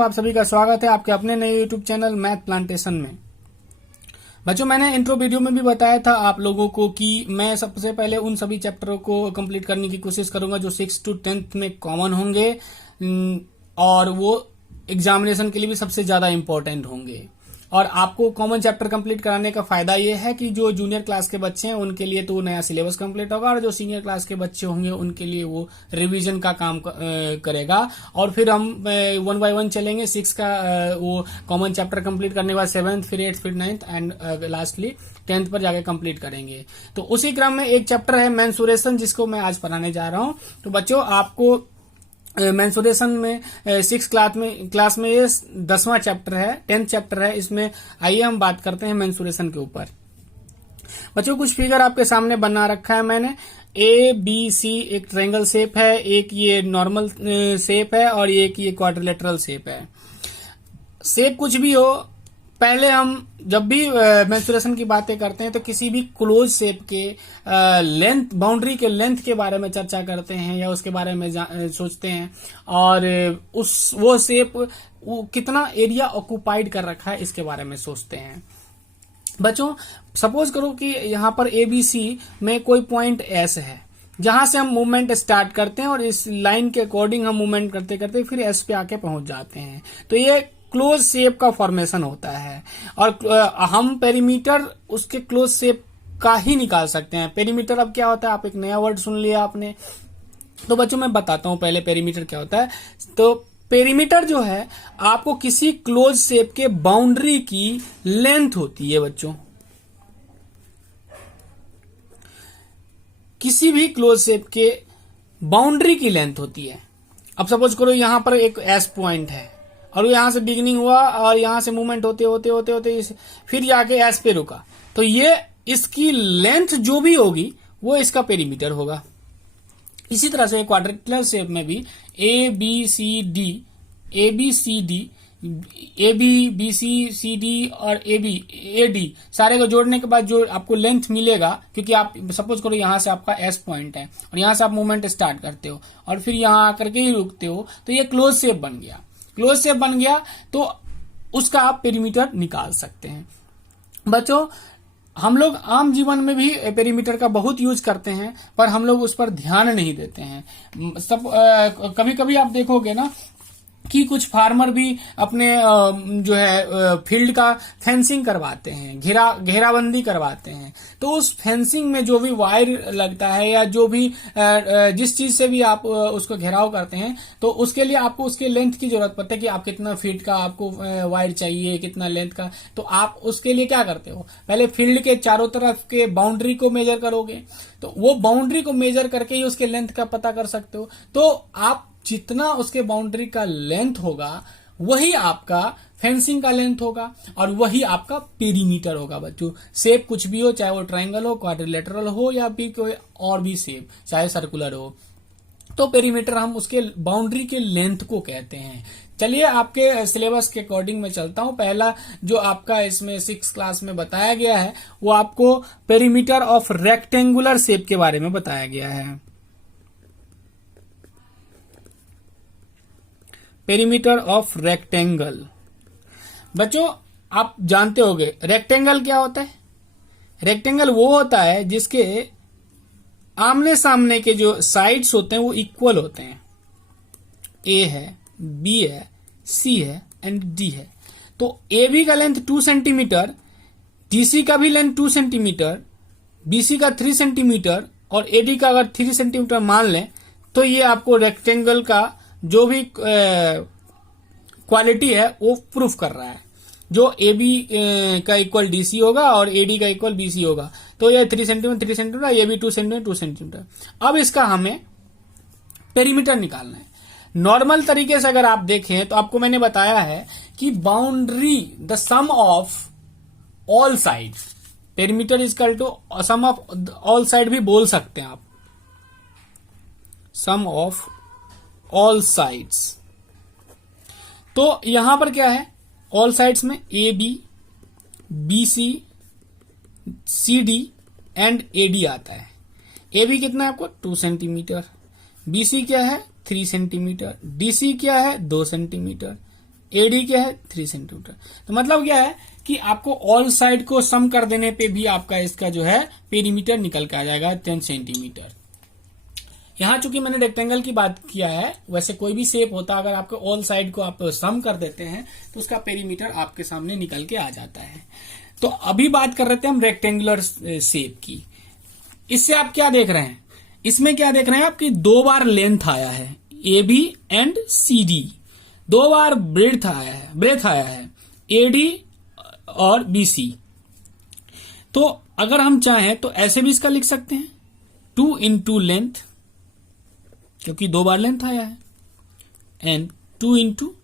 बच्चों, आप सभी का स्वागत है आपके अपने नए यूट्यूब चैनल मैथ प्लांटेशन में। बच्चों, मैंने इंट्रो वीडियो में भी बताया था आप लोगों को कि मैं सबसे पहले उन सभी चैप्टरों को कंप्लीट करने की कोशिश करूंगा जो 6 to 10th में कॉमन होंगे और वो एग्जामिनेशन के लिए भी सबसे ज्यादा इंपॉर्टेंट होंगे। और आपको कॉमन चैप्टर कंप्लीट कराने का फायदा ये है कि जो जूनियर क्लास के बच्चे हैं उनके लिए तो नया सिलेबस कंप्लीट होगा और जो सीनियर क्लास के बच्चे होंगे उनके लिए वो रिवीजन का काम करेगा। और फिर हम 1 by 1 चलेंगे। 6 का वो कॉमन चैप्टर कंप्लीट करने के बाद 7th, फिर 8th, फिर 9th एंड लास्टली 10th पर जाके कंप्लीट करेंगे। तो उसी क्रम में एक चैप्टर है मेंसुरेशन, जिसको मैं आज पढ़ाने जा रहा हूं। तो बच्चों, आपको मेंसुरेशन में 6 क्लास में ये 10वां चैप्टर है, 10th चैप्टर है। इसमें आइए हम बात करते हैं मेंसुरेशन के ऊपर। बच्चों, कुछ फिगर आपके सामने बना रखा है मैंने। ABC एक ट्रायंगल शेप है, एक ये नॉर्मल शेप है और एक ये क्वाड्रिलेटरल शेप है। शेप कुछ भी हो, पहले हम जब भी मेंसुरेशन की बातें करते हैं तो किसी भी क्लोज शेप के लेंथ, बाउंड्री के लेंथ के बारे में चर्चा करते हैं या उसके बारे में सोचते हैं और वो शेप कितना एरिया ऑक्युपाइड कर रखा है इसके बारे में सोचते हैं। बच्चों, सपोज करो कि यहाँ पर ABC में कोई पॉइंट S है जहां से हम मूवमेंट स्टार्ट करते हैं और इस लाइन के अकॉर्डिंग हम मूवमेंट करते करते फिर S पे आके पहुंच जाते हैं। तो ये क्लोज शेप का फॉर्मेशन होता है और हम पेरीमीटर उसके क्लोज शेप का ही निकाल सकते हैं। पेरीमीटर अब क्या होता है, आप एक नया वर्ड सुन लिया आपने। तो बच्चों, मैं बताता हूं पहले पेरीमीटर क्या होता है। तो पेरीमीटर जो है आपको किसी क्लोज शेप के बाउंड्री की लेंथ होती है। बच्चों, किसी भी क्लोज शेप के बाउंड्री की लेंथ होती है। अब सपोज करो यहां पर एक S पॉइंट है और यहां से बिगिनिंग हुआ और यहां से मूवमेंट होते होते होते होते फिर जाके S पे रुका, तो ये इसकी लेंथ जो भी होगी वो इसका पेरीमीटर होगा। इसी तरह से क्वाड्रिलेटरल शेप में भी ABCD BC और AD सारे को जोड़ने के बाद जो आपको लेंथ मिलेगा, क्योंकि आप सपोज करो यहां से आपका S पॉइंट है और यहां से आप मूवमेंट स्टार्ट करते हो और फिर यहां आकर के ही रुकते हो, तो ये क्लोज शेप बन गया। क्लोज शेप बन गया तो उसका आप पेरीमीटर निकाल सकते हैं। बच्चों, हम लोग आम जीवन में भी पेरीमीटर का बहुत यूज करते हैं पर हम लोग उस पर ध्यान नहीं देते हैं। कभी कभी आप देखोगे ना कि कुछ फार्मर भी अपने जो है फील्ड का फेंसिंग करवाते हैं, घेराबंदी करवाते हैं। तो उस फेंसिंग में जो भी वायर लगता है या जो भी जिस चीज से भी आप उसको घेराव करते हैं, तो उसके लिए आपको उसके लेंथ की जरूरत पड़ती है कि आप कितना फीट का आपको वायर चाहिए, कितना लेंथ का। तो आप उसके लिए क्या करते हो, पहले फील्ड के चारों तरफ के बाउंड्री को मेजर करोगे, तो वो बाउंड्री को मेजर करके ही उसके लेंथ का पता कर सकते हो। तो आप जितना उसके बाउंड्री का लेंथ होगा वही आपका फेंसिंग का लेंथ होगा और वही आपका पेरीमीटर होगा। बच्चों, शेप कुछ भी हो, चाहे वो ट्रायंगल हो, क्वाड्रिलेटरल हो या फिर कोई और भी शेप, चाहे सर्कुलर हो, तो पेरीमीटर हम उसके बाउंड्री के लेंथ को कहते हैं। चलिए आपके सिलेबस के अकॉर्डिंग मैं चलता हूं। पहला जो आपका इसमें 6 क्लास में बताया गया है वो आपको पेरीमीटर ऑफ रेक्टेंगुलर शेप के बारे में बताया गया है। Perimeter of rectangle. बच्चों, आप जानते होंगे रेक्टेंगल क्या होता है। रेक्टेंगल वो होता है जिसके आमने सामने के जो साइड्स होते हैं वो इक्वल होते हैं। A है, B है, C है एंड D है। तो AB का लेंथ 2 सेंटीमीटर, DC का भी लेंथ 2 सेंटीमीटर, BC का 3 सेंटीमीटर और AD का अगर 3 सेंटीमीटर मान लें तो ये आपको रेक्टेंगल का जो भी क्वालिटी है वो प्रूफ कर रहा है। जो AB का इक्वल DC होगा और AD का इक्वल BC होगा, तो ये 3 सेंटीमीटर, ये भी 2 सेंटीमीटर, 2 सेंटीमीटर। अब इसका हमें पेरीमीटर निकालना है। नॉर्मल तरीके से अगर आप देखें तो आपको मैंने बताया है कि boundary the sum of all side, perimeter equal to sum of all side भी बोल सकते हैं आप, सम ऑफ ऑल साइड्स। तो यहां पर क्या है, ऑल साइड्स में AB, BC, CD and AD आता है। AB कितना है आपको 2 सेंटीमीटर, BC क्या है 3 सेंटीमीटर, DC क्या है 2 सेंटीमीटर, एडी क्या है 3 सेंटीमीटर। तो मतलब क्या है कि आपको ऑल साइड को सम कर देने पे भी आपका इसका जो है पेरीमीटर निकल के आ जाएगा 10 सेंटीमीटर। यहां चूंकि मैंने रेक्टेंगल की बात किया है, वैसे कोई भी शेप होता है अगर आपको ऑल साइड को आप सम कर देते हैं तो उसका पेरीमीटर आपके सामने निकल के आ जाता है। तो अभी बात कर रहे थे हम रेक्टेंगुलर शेप की। इससे आप क्या देख रहे हैं, इसमें क्या देख रहे हैं आपकी 2 बार लेंथ आया है A B and C D, 2 बार ब्रेथ आया है ए डी और बी सी। तो अगर हम चाहें तो ऐसे भी इसका लिख सकते हैं 2 इंटू लेंथ, क्योंकि 2 बार लेंथ आया है, एंड 2 इंटू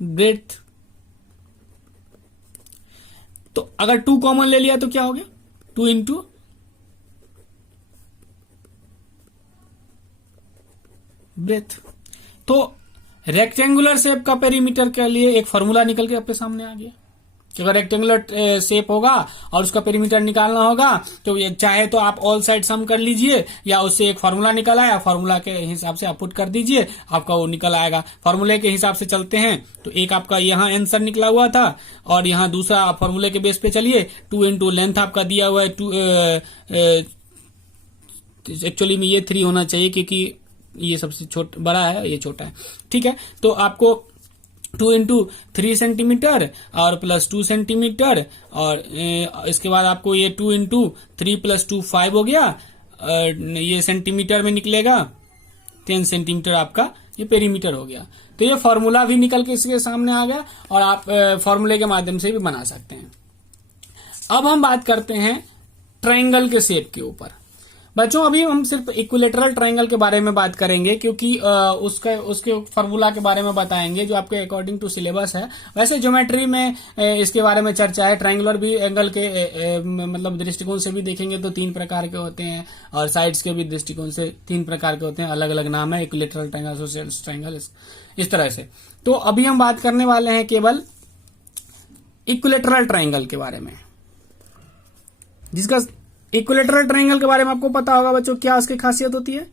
ब्रेथ। तो अगर 2 कॉमन ले लिया तो क्या हो गया 2 इंटू ब्रेथ। तो रेक्टेंगुलर शेप का पेरीमीटर के लिए एक फॉर्मूला निकल के आपके सामने आ गया कि अगर रेक्टेंगुलर शेप होगा और उसका पेरीमीटर निकालना होगा तो ये चाहे तो आप ऑल साइड सम कर लीजिए या उससे एक फार्मूला निकल आया, फार्मूला के हिसाब से आप पुट कर दीजिए, आपका वो निकल आएगा। फार्मूले के हिसाब से चलते हैं तो एक आपका यहाँ आंसर निकला हुआ था और यहाँ दूसरा आप फार्मूले के बेस पे चलिए 2 इंटू लेंथ आपका दिया हुआ है 2, एक्चुअली में ये 3 होना चाहिए क्योंकि ये सबसे बड़ा है, ये छोटा है, ठीक है। तो आपको 2 इंटू 3 सेंटीमीटर और प्लस 2 सेंटीमीटर और इसके बाद आपको ये 2 इंटू 3 प्लस 2 5 हो गया, ये सेंटीमीटर में निकलेगा 10 सेंटीमीटर आपका ये पेरीमीटर हो गया। तो ये फॉर्मूला भी निकल के इसके सामने आ गया और आप फॉर्मूले के माध्यम से भी बना सकते हैं। अब हम बात करते हैं ट्रायंगल के शेप के ऊपर। बच्चों अभी हम सिर्फ इक्विलेटरल ट्रायंगल के बारे में बात करेंगे क्योंकि उसके फार्मूला के बारे में बताएंगे जो आपके अकॉर्डिंग टू सिलेबस है। वैसे ज्योमेट्री में इसके बारे में चर्चा है। ट्रायंगुलर भी एंगल के मतलब दृष्टिकोण से भी देखेंगे तो 3 प्रकार के होते हैं और साइड्स के भी दृष्टिकोण से 3 प्रकार के होते हैं, अलग अलग नाम है, इक्विलेटरल ट्रायंगल, आइसोसेलेस ट्रायंगल, इस तरह से। तो अभी हम बात करने वाले हैं केवल इक्विलेटरल ट्रायंगल के बारे में, जिसका इक्विलेटरल ट्रायंगल के बारे में आपको पता होगा बच्चों क्या उसकी खासियत होती है।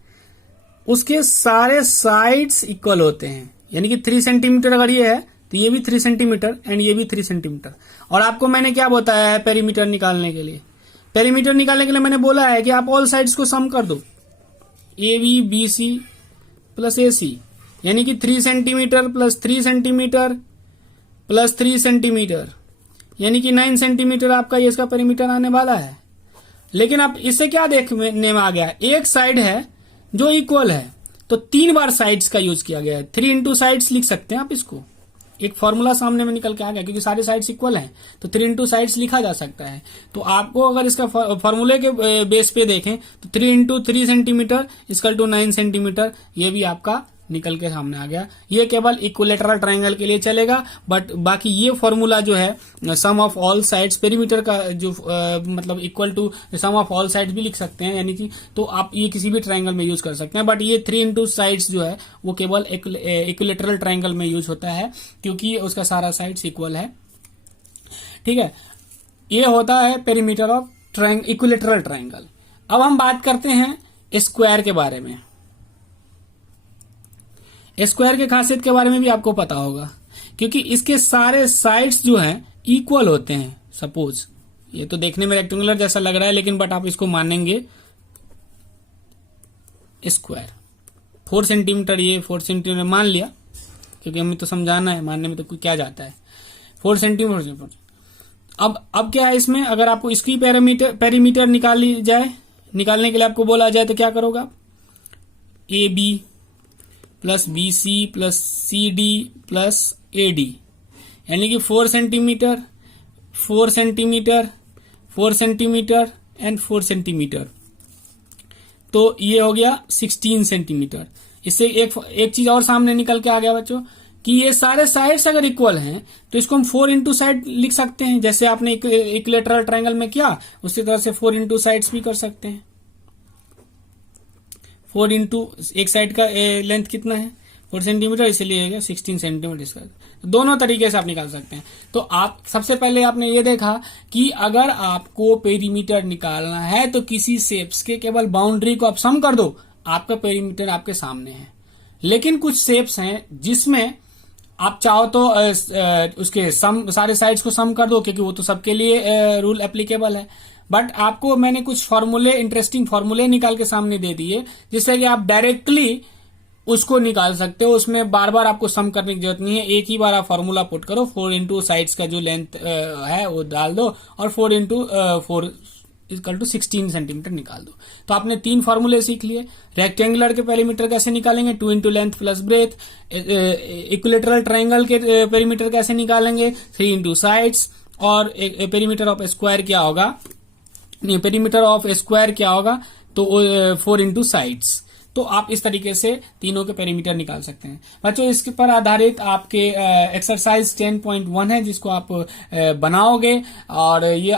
उसके सारे साइड्स इक्वल होते हैं, यानी कि 3 सेंटीमीटर अगर ये है तो ये भी 3 सेंटीमीटर एंड ये भी 3 सेंटीमीटर। और आपको मैंने क्या बताया है पेरीमीटर निकालने के लिए, पेरीमीटर निकालने के लिए मैंने बोला है कि आप ऑल साइड्स को सम कर दो, A B B C plus A C, यानी कि 3 centimetre plus 3 centimetre plus 3 centimetre, यानी कि 9 सेंटीमीटर आपका ये इसका पेरीमीटर आने वाला है। लेकिन आप इससे क्या देखने में आ गया, एक साइड है जो इक्वल है तो 3 बार साइड्स का यूज किया गया है। 3 इंटू साइड्स लिख सकते हैं आप इसको, एक फॉर्मूला सामने में निकल के आ गया क्योंकि सारे साइड्स इक्वल हैं तो 3 इंटू साइड्स लिखा जा सकता है। तो आपको अगर इसका फॉर्मूले के बेस पे देखें तो 3 into 3 centimetre equal to 9 centimetre, ये भी आपका निकल के सामने आ गया। ये केवल इक्विलेटरल ट्रायंगल के लिए चलेगा, बट बाकी ये फॉर्मूला जो है sum of all sides perimeter का जो मतलब equal to sum of all sides भी लिख सकते हैं, यानी कि तो आप ये किसी भी ट्रायंगल में यूज कर सकते हैं। बट ये 3 इंटू साइड्स जो है वो केवल इक्विलेटरल ट्रायंगल में यूज होता है क्योंकि उसका सारा साइड्स इक्वल है, ठीक है। ये होता है पेरीमीटर ऑफ इक्विलेटरल ट्रायंगल। अब हम बात करते हैं स्क्वायर के बारे में। स्क्वायर के खासियत के बारे में भी आपको पता होगा क्योंकि इसके सारे साइड्स जो हैं इक्वल होते हैं। सपोज ये तो देखने में रेक्टेंगुलर जैसा लग रहा है लेकिन बट आप इसको मानेंगे स्क्वायर। 4 सेंटीमीटर ये 4 सेंटीमीटर मान लिया क्योंकि हमें तो समझाना है, मानने में तो क्या जाता है 4 सेंटीमीटर। अब क्या है इसमें, अगर आपको इसकी पेरीमीटर निकाली जाए, निकालने के लिए आपको बोला जाए तो क्या करोगा, A B plus B C plus C D plus A D, यानी कि 4 centimetre 4 centimetre 4 centimetre and 4 centimetre, तो ये हो गया 16 सेंटीमीटर। इससे एक चीज और सामने निकल के आ गया बच्चों कि ये सारे साइड्स अगर इक्वल हैं तो इसको हम 4 इंटू साइड लिख सकते हैं, जैसे आपने इक्विलेटरल ट्रायंगल में किया उसी तरह से 4 इंटू साइड्स भी कर सकते हैं। 4 इंटू एक साइड का लेंथ कितना है 4 सेंटीमीटर, इसलिए 16 सेंटीमीटर इसका। दोनों तरीके से आप निकाल सकते हैं। तो आप सबसे पहले आपने ये देखा कि अगर आपको पेरीमीटर निकालना है तो किसी शेप्स के केवल बाउंड्री को आप सम कर दो, आपका पेरीमीटर आपके सामने है। लेकिन कुछ शेप्स हैं जिसमें आप चाहो तो उसके सम सारे साइड्स को सम कर दो, क्योंकि वो तो सबके लिए रूल एप्लीकेबल है। बट आपको मैंने कुछ फॉर्मूले, इंटरेस्टिंग फॉर्मूले निकाल के सामने दे दिए, जिससे कि आप डायरेक्टली उसको निकाल सकते हो। उसमें बार बार आपको सम करने की जरूरत नहीं है, एक ही बार आप फॉर्मूला पुट करो, 4 इंटू साइड्स का जो लेंथ है वो डाल दो, और 4 इंटू 4 इक्वल टू 16 सेंटीमीटर निकाल दो। तो आपने 3 फॉर्मूले सीख लिए। रेक्टेंगुलर के पेरीमीटर कैसे निकालेंगे, 2 into length plus breadth. Equilateral triangle के पेरीमीटर कैसे निकालेंगे, 3 इंटू साइड्स। और पेरीमीटर ऑफ स्क्वायर क्या होगा, नहीं, पेरीमीटर ऑफ स्क्वायर क्या होगा, तो 4 इंटू साइड्स। तो आप इस तरीके से तीनों के पेरीमीटर निकाल सकते हैं। बच्चों, इसके पर आधारित आपके एक्सरसाइज 10.1 है, जिसको आप बनाओगे, और ये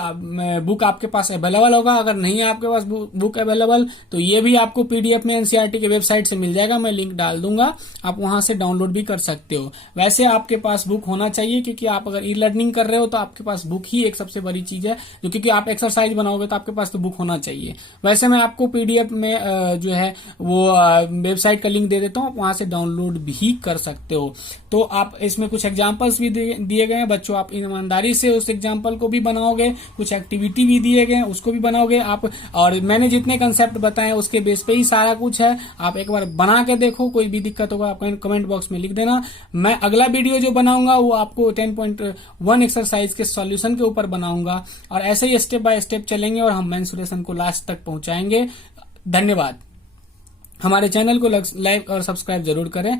बुक आपके पास अवेलेबल होगा। अगर नहीं है आपके पास बुक अवेलेबल, तो ये भी आपको पीडीएफ में एनसीईआरटी के वेबसाइट से मिल जाएगा, मैं लिंक डाल दूंगा, आप वहां से डाउनलोड भी कर सकते हो। वैसे आपके पास बुक होना चाहिए, क्योंकि आप अगर ई लर्निंग कर रहे हो तो आपके पास बुक ही एक सबसे बड़ी चीज है, जो क्योंकि आप एक्सरसाइज बनाओगे तो आपके पास तो बुक होना चाहिए। वैसे मैं आपको पीडीएफ में जो है वो वेबसाइट का लिंक दे देता हूं, आप वहां से डाउनलोड भी कर सकते हो। तो आप इसमें कुछ एग्जांपल्स भी दिए गए हैं बच्चों, आप ईमानदारी से उस एग्जांपल को भी बनाओगे, कुछ एक्टिविटी भी दिए गए हैं उसको भी बनाओगे आप। और मैंने जितने कंसेप्ट बताए उसके बेस पे ही सारा कुछ है, आप एक बार बना के देखो। कोई भी दिक्कत होगा आप कमेंट बॉक्स में लिख देना। मैं अगला वीडियो जो बनाऊंगा वो आपको 10.1 एक्सरसाइज के सॉल्यूशन के ऊपर बनाऊंगा, और ऐसे ही स्टेप बाय स्टेप चलेंगे और हम मेंसुरेशन को लास्ट तक पहुंचाएंगे। धन्यवाद। हमारे चैनल को लाइक और सब्सक्राइब जरूर करें।